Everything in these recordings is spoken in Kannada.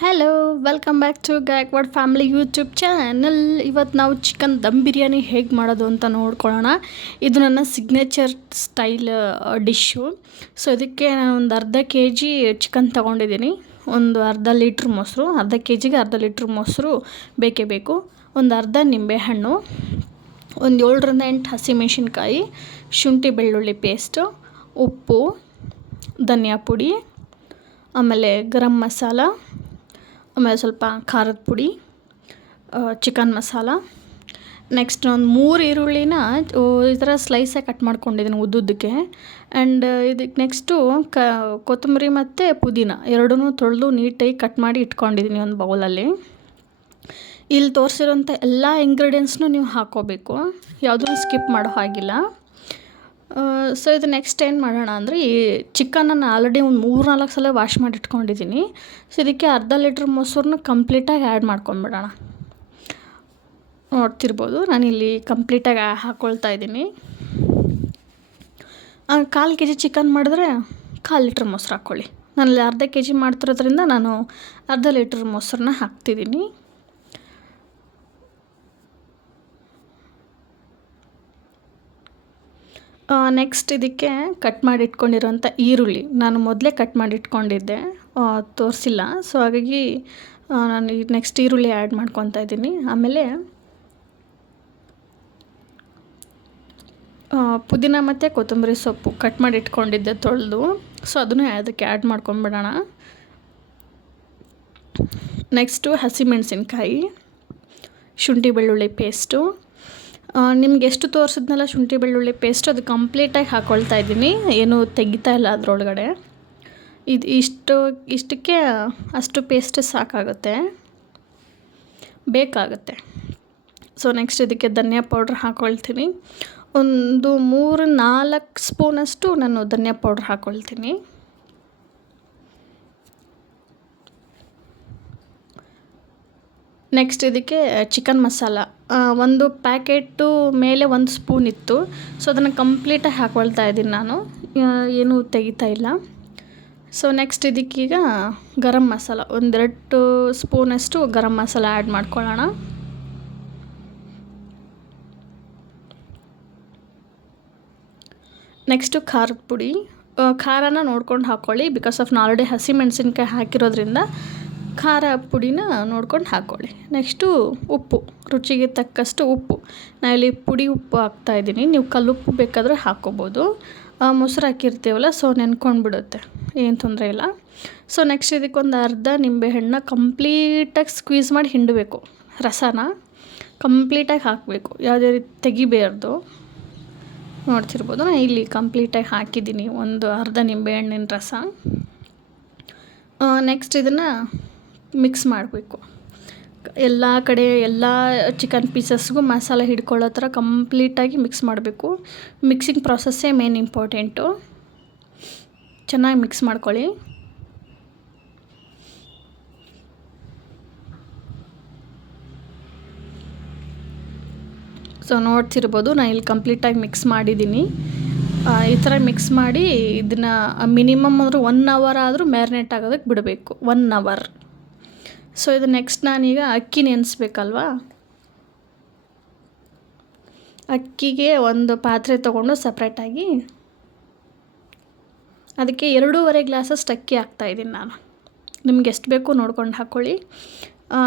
Hello, welcome back to Gaikwad family YouTube channel. ಇವತ್ತು ನಾವು ಚಿಕನ್ ದಮ್ ಬಿರಿಯಾನಿ ಹೇಗೆ ಮಾಡೋದು ಅಂತ ನೋಡ್ಕೊಳ್ಳೋಣ. ಇದು ನನ್ನ ಸಿಗ್ನೇಚರ್ ಸ್ಟೈಲ್ ಡಿಶ್ಶು. ಸೊ ಇದಕ್ಕೆ ನಾನು ಒಂದು ಅರ್ಧ ಕೆ ಜಿ ಚಿಕನ್ ತೊಗೊಂಡಿದ್ದೀನಿ. ಒಂದು ಅರ್ಧ ಲೀಟ್ರ್ ಮೊಸರು, ಅರ್ಧ ಕೆ ಜಿಗೆ ಅರ್ಧ ಲೀಟ್ರ್ ಮೊಸರು ಬೇಕೇ ಬೇಕು. ಒಂದು ಅರ್ಧ ನಿಂಬೆಹಣ್ಣು, ಒಂದು 7ರಿಂದ 8 ಹಸಿಮೆಣಸಿನ್ಕಾಯಿ, ಶುಂಠಿ ಬೆಳ್ಳುಳ್ಳಿ ಪೇಸ್ಟು, ಉಪ್ಪು, ಧನಿಯಾ ಪುಡಿ, ಆಮೇಲೆ ಗರಂ ಮಸಾಲ, ಆಮೇಲೆ ಸ್ವಲ್ಪ ಖಾರದ ಪುಡಿ, ಚಿಕನ್ ಮಸಾಲ. ನೆಕ್ಸ್ಟ್ ಒಂದು 3 ಈರುಳ್ಳಿನ ಈ ಥರ ಸ್ಲೈಸಾಗಿ ಕಟ್ ಮಾಡ್ಕೊಂಡಿದ್ದೀನಿ ಉದ್ದುದ್ದಕ್ಕೆ. ಆ್ಯಂಡ್ ಇದಕ್ಕೆ ನೆಕ್ಸ್ಟು ಕೊತ್ತಂಬರಿ ಮತ್ತು ಪುದೀನ ಎರಡನ್ನೂ ತೊಳೆದು ನೀಟಾಗಿ ಕಟ್ ಮಾಡಿ ಇಟ್ಕೊಂಡಿದ್ದೀನಿ ಒಂದು ಬೌಲಲ್ಲಿ. ಇಲ್ಲಿ ತೋರಿಸಿರೋಂಥ ಎಲ್ಲ ಇಂಗ್ರೀಡಿಯೆಂಟ್ಸ್ನೂ ನೀವು ಹಾಕ್ಕೋಬೇಕು, ಯಾವುದೂ ಸ್ಕಿಪ್ ಮಾಡೋ ಹಾಗಿಲ್ಲ. ಸೊ ಇದು ನೆಕ್ಸ್ಟ್ ಏನು ಮಾಡೋಣ ಅಂದರೆ, ಈ ಚಿಕನನ್ನು ಆಲ್ರೆಡಿ ಒಂದು 3-4 ಸಲ ವಾಶ್ ಮಾಡಿ ಇಟ್ಕೊಂಡಿದ್ದೀನಿ. ಸೊ ಇದಕ್ಕೆ ಅರ್ಧ ಲೀಟ್ರ್ ಮೊಸರನ್ನ ಕಂಪ್ಲೀಟಾಗಿ ಆ್ಯಡ್ ಮಾಡ್ಕೊಂಬಿಡೋಣ. ನೋಡ್ತಿರ್ಬೋದು, ನಾನಿಲ್ಲಿ ಕಂಪ್ಲೀಟಾಗಿ ಹಾಕ್ಕೊಳ್ತಾ ಇದ್ದೀನಿ. 1/4 ಕೆ ಜಿ ಚಿಕನ್ ಮಾಡಿದ್ರೆ 1/4 ಲೀಟ್ರ್ ಮೊಸರು ಹಾಕ್ಕೊಳ್ಳಿ. ನಾನಲ್ಲಿ ಅರ್ಧ ಕೆ ಜಿ ಮಾಡ್ತಿರೋದ್ರಿಂದ ನಾನು ಅರ್ಧ ಲೀಟ್ರ್ ಮೊಸರನ್ನ ಹಾಕ್ತಿದ್ದೀನಿ. ನೆಕ್ಸ್ಟ್ ಇದಕ್ಕೆ ಕಟ್ ಮಾಡಿ ಇಟ್ಕೊಂಡಿರೋಂಥ ಈರುಳ್ಳಿ ನಾನು ಮೊದಲೇ ಕಟ್ ಮಾಡಿ ಇಟ್ಕೊಂಡಿದ್ದೆ, ತೋರಿಸಿಲ್ಲ. ಸೊ ಹಾಗಾಗಿ ನಾನು ಈಗ ನೆಕ್ಸ್ಟ್ ಈರುಳ್ಳಿ ಆ್ಯಡ್ ಮಾಡ್ಕೊತಾ ಇದ್ದೀನಿ. ಆಮೇಲೆ ಪುದೀನ ಮತ್ತು ಕೊತ್ತಂಬರಿ ಸೊಪ್ಪು ಕಟ್ ಮಾಡಿ ಇಟ್ಕೊಂಡಿದ್ದೆ ತೊಳೆದು, ಸೊ ಅದನ್ನು ಅದಕ್ಕೆ ಆ್ಯಡ್ ಮಾಡ್ಕೊಂಬಿಡೋಣ. ನೆಕ್ಸ್ಟು ಹಸಿಮೆಣಸಿನ್ಕಾಯಿ, ಶುಂಠಿ ಬೆಳ್ಳುಳ್ಳಿ ಪೇಸ್ಟು. ನಿಮ್ಗೆ ಎಷ್ಟು ತೋರಿಸಿದ್ನಲ್ಲ ಶುಂಠಿ ಬೆಳ್ಳುಳ್ಳಿ ಪೇಸ್ಟ್, ಅದು ಕಂಪ್ಲೀಟಾಗಿ ಹಾಕ್ಕೊಳ್ತಾ ಇದ್ದೀನಿ, ಏನೂ ತೆಗಿತಾ ಇಲ್ಲ ಅದರೊಳಗಡೆ. ಇಷ್ಟಕ್ಕೆ ಅಷ್ಟು ಪೇಸ್ಟ್ ಸಾಕಾಗುತ್ತೆ, ಬೇಕಾಗುತ್ತೆ. ಸೊ ನೆಕ್ಸ್ಟ್ ಇದಕ್ಕೆ ಧನಿಯಾ ಪೌಡ್ರ್ ಹಾಕ್ಕೊಳ್ತೀನಿ. ಒಂದು 3-4 ಸ್ಪೂನಷ್ಟು ನಾನು ಧನಿಯಾ ಪೌಡ್ರ್ ಹಾಕ್ಕೊಳ್ತೀನಿ. ನೆಕ್ಸ್ಟ್ ಇದಕ್ಕೆ ಚಿಕನ್ ಮಸಾಲ, ಒಂದು ಪ್ಯಾಕೆಟು ಮೇಲೆ 1 ಸ್ಪೂನ್ ಇತ್ತು. ಸೊ ಅದನ್ನು ಕಂಪ್ಲೀಟಾಗಿ ಹಾಕ್ಕೊಳ್ತಾ ಇದ್ದೀನಿ ನಾನು, ಏನೂ ತೆಗಿತಾ ಇಲ್ಲ. ಸೊ ನೆಕ್ಸ್ಟ್ ಇದಕ್ಕೀಗ ಗರಂ ಮಸಾಲ, 1-2 ಸ್ಪೂನಷ್ಟು ಗರಂ ಮಸಾಲ ಆ್ಯಡ್ ಮಾಡ್ಕೊಳ್ಳೋಣ. ನೆಕ್ಸ್ಟು ಖಾರದ ಪುಡಿ. ಖಾರನ ನೋಡ್ಕೊಂಡು ಹಾಕ್ಕೊಳ್ಳಿ, ಬಿಕಾಸ್ ಆಫ್ ನಾನು ಆಲ್ರೆಡಿ ಹಸಿಮೆಣಸಿನ್ಕಾಯಿ ಹಾಕಿರೋದ್ರಿಂದ ಖಾರ ಪುಡಿನ ನೋಡ್ಕೊಂಡು ಹಾಕ್ಕೊಳ್ಳಿ. ನೆಕ್ಸ್ಟು ಉಪ್ಪು, ರುಚಿಗೆ ತಕ್ಕಷ್ಟು ಉಪ್ಪು. ನಾನಿಲ್ಲಿ ಪುಡಿ ಉಪ್ಪು ಹಾಕ್ತಾಯಿದ್ದೀನಿ, ನೀವು ಕಲ್ಲುಪ್ಪು ಬೇಕಾದರೆ ಹಾಕ್ಕೋಬೋದು. ಮೊಸರು ಹಾಕಿರ್ತೀವಲ್ಲ, ಸೊ ನೆನ್ಕೊಂಡ್ಬಿಡುತ್ತೆ, ಏನು ತೊಂದರೆ ಇಲ್ಲ. ಸೊ ನೆಕ್ಸ್ಟ್ ಇದಕ್ಕೊಂದು ಅರ್ಧ ನಿಂಬೆಹಣ್ಣು ಕಂಪ್ಲೀಟಾಗಿ ಸ್ಕ್ವೀಸ್ ಮಾಡಿ ಹಿಂಡಬೇಕು. ರಸನ ಕಂಪ್ಲೀಟಾಗಿ ಹಾಕಬೇಕು, ಯಾವುದೇ ರೀತಿ ತೆಗಿಬಾರ್ದು. ನೋಡ್ತಿರ್ಬೋದು, ನಾನು ಇಲ್ಲಿ ಕಂಪ್ಲೀಟಾಗಿ ಹಾಕಿದ್ದೀನಿ ಒಂದು ಅರ್ಧ ನಿಂಬೆಹಣ್ಣಿನ ರಸ. ನೆಕ್ಸ್ಟ್ ಇದನ್ನು ಮಿಕ್ಸ್ ಮಾಡಬೇಕು. ಎಲ್ಲ ಕಡೆ ಎಲ್ಲ ಚಿಕನ್ ಪೀಸಸ್ಗೂ ಮಸಾಲೆ ಹಿಡ್ಕೊಳ್ಳೋ ಥರ ಕಂಪ್ಲೀಟಾಗಿ ಮಿಕ್ಸ್ ಮಾಡಬೇಕು. ಮಿಕ್ಸಿಂಗ್ ಪ್ರಾಸೆಸ್ಸೇ ಮೇನ್ ಇಂಪಾರ್ಟೆಂಟು. ಚೆನ್ನಾಗಿ ಮಿಕ್ಸ್ ಮಾಡ್ಕೊಳ್ಳಿ. ಸೊ ನೋಡ್ತಿರ್ಬೋದು, ನಾನು ಇಲ್ಲಿ ಕಂಪ್ಲೀಟಾಗಿ ಮಿಕ್ಸ್ ಮಾಡಿದ್ದೀನಿ. ಈ ಥರ ಮಿಕ್ಸ್ ಮಾಡಿ ಇದನ್ನು ಮಿನಿಮಮ್ ಅಂದರೆ 1 ಅವರ್ ಆದರೂ ಮ್ಯಾರಿನೇಟ್ ಆಗೋದಕ್ಕೆ ಬಿಡಬೇಕು, 1 ಅವರ್. ಸೊ ಇದು ನೆಕ್ಸ್ಟ್ ನಾನೀಗ ಅಕ್ಕಿ ನೆನೆಸ್ಬೇಕಲ್ವಾ, ಅಕ್ಕಿಗೆ ಒಂದು ಪಾತ್ರೆ ತೊಗೊಂಡು ಸಪ್ರೇಟಾಗಿ ಅದಕ್ಕೆ 2.5 ಗ್ಲಾಸಷ್ಟು ಅಕ್ಕಿ ಹಾಕ್ತಾಯಿದ್ದೀನಿ ನಾನು. ನಿಮ್ಗೆ ಎಷ್ಟು ಬೇಕು ನೋಡ್ಕೊಂಡು ಹಾಕ್ಕೊಳ್ಳಿ.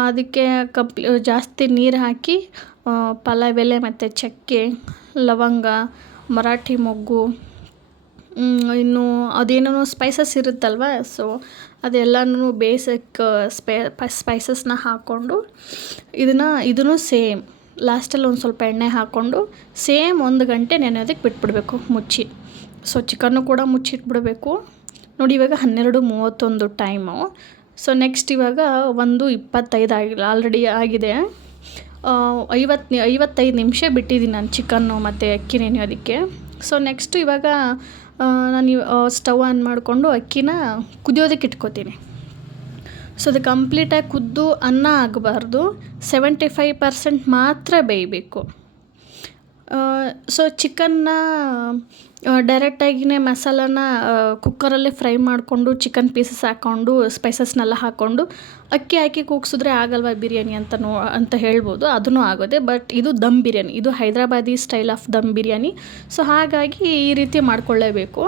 ಅದಕ್ಕೆ ಜಾಸ್ತಿ ನೀರು ಹಾಕಿ ಪಲಾವ್ ಎಲೆ ಮತ್ತು ಚಕ್ಕೆ, ಲವಂಗ, ಮರಾಠಿ ಮೊಗ್ಗು, ಇನ್ನು ಅದೇನೋ ಸ್ಪೈಸಸ್ ಇರುತ್ತಲ್ವ, ಸೊ ಅದೆಲ್ಲನೂ ಬೇಸಿಕ್ ಸ್ಪೈಸಸ್ನ ಹಾಕ್ಕೊಂಡು ಇದನ್ನು ಸೇಮ್ ಲಾಸ್ಟಲ್ಲಿ ಒಂದು ಸ್ವಲ್ಪ ಎಣ್ಣೆ ಹಾಕ್ಕೊಂಡು ಸೇಮ್ 1 ಗಂಟೆ ನೆನೆಯೋದಕ್ಕೆ ಬಿಟ್ಬಿಡಬೇಕು ಮುಚ್ಚಿ. ಸೊ ಚಿಕನ್ನು ಕೂಡ ಮುಚ್ಚಿಟ್ಬಿಡಬೇಕು. ನೋಡಿ, ಇವಾಗ 12:31 ಟೈಮು. ಸೊ ನೆಕ್ಸ್ಟ್ ಇವಾಗ 1:25 ಆಗಿಲ್ಲ, ಆಲ್ರೆಡಿ ಆಗಿದೆ. 55 ನಿಮಿಷ ಬಿಟ್ಟಿದ್ದೀನಿ ನಾನು ಚಿಕನ್ನು ಮತ್ತು ಅಕ್ಕಿ ನೆನೆಯೋದಕ್ಕೆ. ಸೊ ನೆಕ್ಸ್ಟು ಇವಾಗ ನಾನು ಸ್ಟವ್ ಆನ್ ಮಾಡಿಕೊಂಡು ಅಕ್ಕಿನ ಕುದಿಯೋದಕ್ಕೆ ಇಟ್ಕೊತೀನಿ. ಸೊ ಅದು ಕಂಪ್ಲೀಟಾಗಿ ಕುದ್ದು ಅನ್ನ ಆಗಬಾರ್ದು, 75% ಮಾತ್ರ ಬೇಯಬೇಕು. ಸೊ ಚಿಕನ್ನ ಡೈರೆಕ್ಟಾಗಿಯೇ ಮಸಾಲಾನ ಕುಕ್ಕರಲ್ಲೇ ಫ್ರೈ ಮಾಡಿಕೊಂಡು ಚಿಕನ್ ಪೀಸಸ್ ಹಾಕ್ಕೊಂಡು ಸ್ಪೈಸಸ್ನೆಲ್ಲ ಹಾಕ್ಕೊಂಡು ಅಕ್ಕಿ ಹಾಕಿ ಕೂಗ್ಸಿದ್ರೆ ಆಗಲ್ವಾ ಬಿರಿಯಾನಿ ಅಂತ ಹೇಳ್ಬೋದು. ಅದೂ ಆಗೋದೆ. ಬಟ್ ಇದು ದಮ್ ಬಿರಿಯಾನಿ, ಇದು Hyderabadi style of dum biryani. So ಹಾಗಾಗಿ ಈ ರೀತಿ ಮಾಡ್ಕೊಳ್ಳೇಬೇಕು.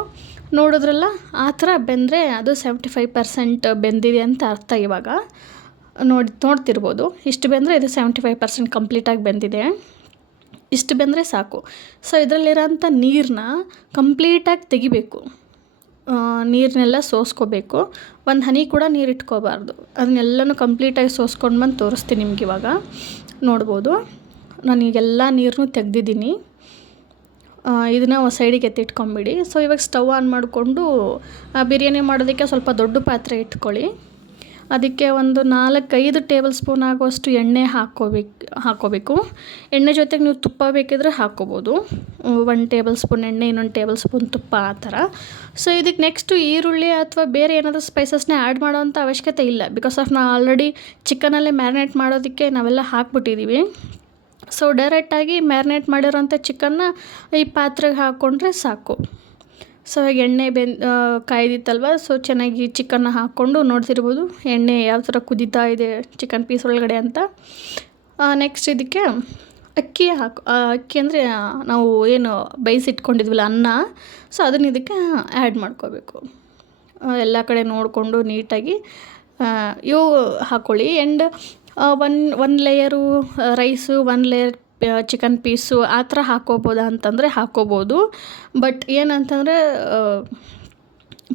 ನೋಡಿದ್ರಲ್ಲ, ಆ ಥರ ಬೆಂದರೆ ಅದು 75% ಬೆಂದಿದೆ ಅಂತ ಅರ್ಥ. ಇವಾಗ ನೋಡ್ತಿರ್ಬೋದು, ಇಷ್ಟು ಬೆಂದರೆ ಇದು 75% ಕಂಪ್ಲೀಟಾಗಿ ಬೆಂದಿದೆ. ಇಷ್ಟು ಬೆಂದರೆ ಸಾಕು. ಸೊ ಇದರಲ್ಲಿರೋಂಥ ನೀರನ್ನ ಕಂಪ್ಲೀಟಾಗಿ ತೆಗಿಬೇಕು. ನೀರನ್ನೆಲ್ಲ ಸೋಸ್ಕೋಬೇಕು. ಒಂದು ಹನಿ ಕೂಡ ನೀರು ಇಟ್ಕೋಬಾರ್ದು. ಅದನ್ನೆಲ್ಲನೂ ಕಂಪ್ಲೀಟಾಗಿ ಸೋಸ್ಕೊಂಡು ಬಂದು ತೋರಿಸ್ತೀನಿ ನಿಮ್ಗೆ. ಇವಾಗ ನೋಡ್ಬೋದು, ನಾನೀಗೆಲ್ಲ ನೀರನ್ನೂ ತೆಗ್ದಿದ್ದೀನಿ. ಇದನ್ನು ಸೈಡಿಗೆ ಎತ್ತಿಟ್ಕೊಂಬಿಡಿ. ಸೊ ಇವಾಗ ಸ್ಟವ್ ಆನ್ ಮಾಡಿಕೊಂಡು ಬಿರಿಯಾನಿ ಮಾಡೋದಕ್ಕೆ ಸ್ವಲ್ಪ ದೊಡ್ಡ ಪಾತ್ರೆ ಇಟ್ಕೊಳ್ಳಿ. ಅದಕ್ಕೆ ಒಂದು 4-5 ಟೇಬಲ್ ಸ್ಪೂನ್ ಆಗುವಷ್ಟು ಎಣ್ಣೆ ಹಾಕ್ಕೋಬೇಕು. ಎಣ್ಣೆ ಜೊತೆಗೆ ನೀವು ತುಪ್ಪ ಬೇಕಿದ್ರೆ ಹಾಕ್ಕೋಬೋದು. 1 ಟೇಬಲ್ ಸ್ಪೂನ್ ಎಣ್ಣೆ, ಇನ್ನೊಂದು ಟೇಬಲ್ ಸ್ಪೂನ್ ತುಪ್ಪ, ಆ ಥರ. ಸೊ ಇದಕ್ಕೆ ನೆಕ್ಸ್ಟು ಈರುಳ್ಳಿ ಅಥವಾ ಬೇರೆ ಏನಾದರೂ ಸ್ಪೈಸಸ್ನೇ ಆ್ಯಡ್ ಮಾಡೋವಂಥ ಅವಶ್ಯಕತೆ ಇಲ್ಲ. ಬಿಕಾಸ್ ಆಫ್ ನಾವು ಆಲ್ರೆಡಿ ಚಿಕನಲ್ಲೇ ಮ್ಯಾರಿನೇಟ್ ಮಾಡೋದಕ್ಕೆ ನಾವೆಲ್ಲ ಹಾಕ್ಬಿಟ್ಟಿದ್ದೀವಿ. ಸೊ ಡೈರೆಕ್ಟಾಗಿ ಮ್ಯಾರಿನೇಟ್ ಮಾಡಿರೋಂಥ ಚಿಕನ್ನ ಈ ಪಾತ್ರೆಗೆ ಹಾಕ್ಕೊಂಡ್ರೆ ಸಾಕು. ಸೊ ಇವಾಗ ಎಣ್ಣೆ ಕಾಯ್ದಿತ್ತಲ್ವ, ಸೊ ಚೆನ್ನಾಗಿ ಚಿಕನ್ನ ಹಾಕ್ಕೊಂಡು ನೋಡ್ತಿರ್ಬೋದು ಎಣ್ಣೆ ಯಾವ ಥರ ಕುದೀತಾ ಇದೆ ಚಿಕನ್ ಪೀಸ್ ಒಳಗಡೆ ಅಂತ. ನೆಕ್ಸ್ಟ್ ಇದಕ್ಕೆ ಅಕ್ಕಿ ಅಕ್ಕಿ ಅಂದರೆ ನಾವು ಏನು ಬೇಯಿಸಿಟ್ಕೊಂಡಿದ್ವಲ್ಲ ಅನ್ನ, ಸೊ ಅದನ್ನ ಇದಕ್ಕೆ ಆ್ಯಡ್ ಮಾಡ್ಕೋಬೇಕು. ಎಲ್ಲ ಕಡೆ ನೋಡಿಕೊಂಡು ನೀಟಾಗಿ ಇವು ಹಾಕ್ಕೊಳ್ಳಿ. ಆ್ಯಂಡ್ ಒಂದು layer rice, 1 layer chicken piece ಆ ಥರ ಹಾಕ್ಕೋಬೋದಾ ಅಂತಂದರೆ ಹಾಕ್ಕೋಬೋದು. ಬಟ್ ಏನಂತಂದರೆ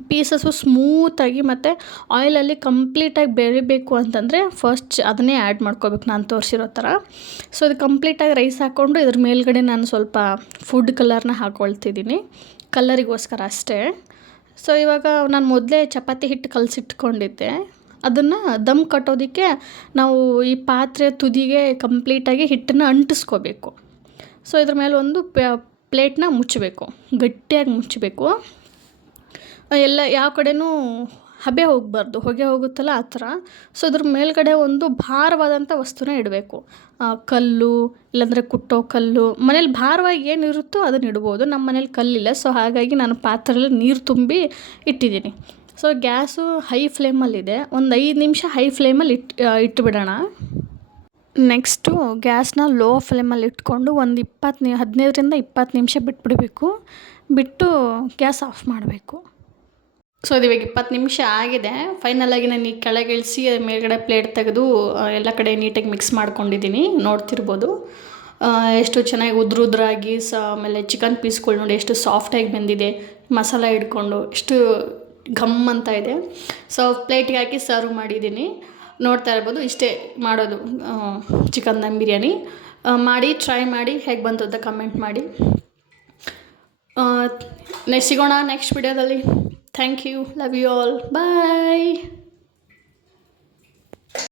ಪೀಸಸ್ಸು ಸ್ಮೂತಾಗಿ ಮತ್ತು ಆಯಿಲಲ್ಲಿ ಕಂಪ್ಲೀಟಾಗಿ ಬೇಯಬೇಕು ಅಂತಂದರೆ ಫಸ್ಟ್ ಅದನ್ನೇ ಆ್ಯಡ್ ಮಾಡ್ಕೋಬೇಕು, ನಾನು ತೋರಿಸಿರೋ ಥರ. ಸೊ ಅದು ಕಂಪ್ಲೀಟಾಗಿ ರೈಸ್ ಹಾಕ್ಕೊಂಡು ಇದ್ರ ಮೇಲ್ಗಡೆ ನಾನು ಸ್ವಲ್ಪ ಫುಡ್ ಕಲರ್ನ ಹಾಕ್ಕೊಳ್ತಿದ್ದೀನಿ, ಕಲರಿಗೋಸ್ಕರ ಅಷ್ಟೇ. ಸೊ ಇವಾಗ ನಾನು ಮೊದಲೇ ಚಪಾತಿ ಹಿಟ್ಟು ಕಲಸಿಟ್ಕೊಂಡಿದ್ದೆ. ಅದನ್ನು ದಮ್ ಕಟ್ಟೋದಕ್ಕೆ ನಾವು ಈ ಪಾತ್ರೆ ತುದಿಗೆ ಕಂಪ್ಲೀಟಾಗಿ ಹಿಟ್ಟನ್ನು ಅಂಟಿಸ್ಕೋಬೇಕು. ಸೊ ಇದ್ರ ಮೇಲೆ ಒಂದು ಪ್ಲೇಟ್ನ ಮುಚ್ಚಬೇಕು, ಗಟ್ಟಿಯಾಗಿ ಮುಚ್ಚಬೇಕು. ಎಲ್ಲ ಯಾವ ಕಡೆನೂ ಹಬೆ ಹೋಗಬಾರ್ದು, ಹೊಗೆ ಹೋಗುತ್ತಲ್ಲ ಆ ಥರ. ಸೊ ಅದ್ರ ಮೇಲ್ಗಡೆ ಒಂದು ಭಾರವಾದಂಥ ವಸ್ತುನ ಇಡಬೇಕು. ಕಲ್ಲು, ಇಲ್ಲಾಂದರೆ ಕುಟ್ಟೋ ಕಲ್ಲು, ಮನೇಲಿ ಭಾರವಾಗಿ ಏನಿರುತ್ತೋ ಅದನ್ನ ಇಡ್ಬೋದು. ನಮ್ಮ ಮನೇಲಿ ಕಲ್ಲಿಲ್ಲ, ಸೊ ಹಾಗಾಗಿ ನಾನು ಪಾತ್ರೆಯಲ್ಲಿ ನೀರು ತುಂಬಿ ಇಟ್ಟಿದ್ದೀನಿ. ಸೊ ಗ್ಯಾಸು ಹೈ ಫ್ಲೇಮಲ್ಲಿದೆ. ಒಂದು 5 ನಿಮಿಷ ಹೈ ಫ್ಲೇಮಲ್ಲಿ ಇಟ್ಬಿಡೋಣ. ನೆಕ್ಸ್ಟು ಗ್ಯಾಸ್ನ ಲೋ ಫ್ಲೇಮಲ್ಲಿ ಇಟ್ಕೊಂಡು ಒಂದು 15ರಿಂದ 20 ನಿಮಿಷ ಬಿಟ್ಬಿಡಬೇಕು. ಬಿಟ್ಟು ಗ್ಯಾಸ್ ಆಫ್ ಮಾಡಬೇಕು. ಸೊ ಅದು ಇವಾಗ 20 ನಿಮಿಷ ಆಗಿದೆ. ಫೈನಲಾಗಿ ನಾನು ಈ ಕೆಳಗಿಳಿಸಿ ಮೇಲ್ಗಡೆ ಪ್ಲೇಟ್ ತೆಗೆದು ಎಲ್ಲ ಕಡೆ ನೀಟಾಗಿ ಮಿಕ್ಸ್ ಮಾಡ್ಕೊಂಡಿದ್ದೀನಿ. ನೋಡ್ತಿರ್ಬೋದು ಎಷ್ಟು ಚೆನ್ನಾಗಿ ಉದ್ರಾಗಿ. ಆಮೇಲೆ ಚಿಕನ್ ಪೀಸ್ಗಳು ನೋಡಿ ಎಷ್ಟು ಸಾಫ್ಟಾಗಿ ಬಂದಿದೆ, ಮಸಾಲ ಹಿಡ್ಕೊಂಡು ಎಷ್ಟು ಘಮ್ ಅಂತ ಇದೆ. ಸೊ ಪ್ಲೇಟಿಗೆ ಹಾಕಿ ಸರ್ವ್ ಮಾಡಿದ್ದೀನಿ. ನೋಡ್ತಾ ಇರ್ಬೋದು, ಇಷ್ಟೇ ಮಾಡೋದು ಚಿಕನ್ ದಮ್ ಬಿರಿಯಾನಿ. ಮಾಡಿ ಟ್ರೈ ಮಾಡಿ, ಹೇಗೆ ಬಂತು ಅಂತ ಕಮೆಂಟ್ ಮಾಡಿ. ಸಿಗೋಣ ನೆಕ್ಸ್ಟ್ ವಿಡಿಯೋದಲ್ಲಿ. Thank you, love you all, bye.